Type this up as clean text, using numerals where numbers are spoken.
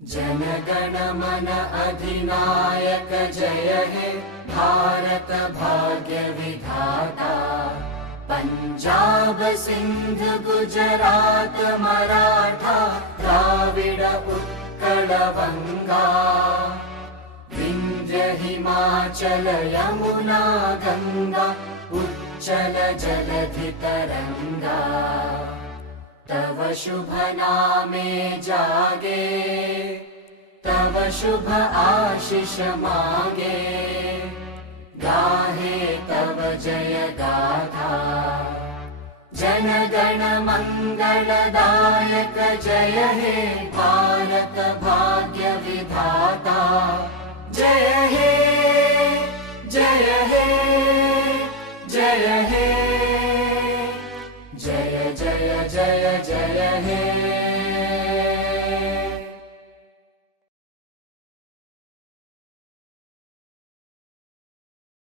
जनगण मन अधिनायक जय हे भारत भाग्य विधाता। पंजाब सिंध गुजरात मराठा द्राविड उत्कल बंगा। विंध्य हिमाचल यमुना गंगा उच्चल जलधि तरंगा। तव शुभ नामे जागे तव शुभ आशीष मागे। गाहे तव जय गाथा जन गण मंगलदायक जय हे भारत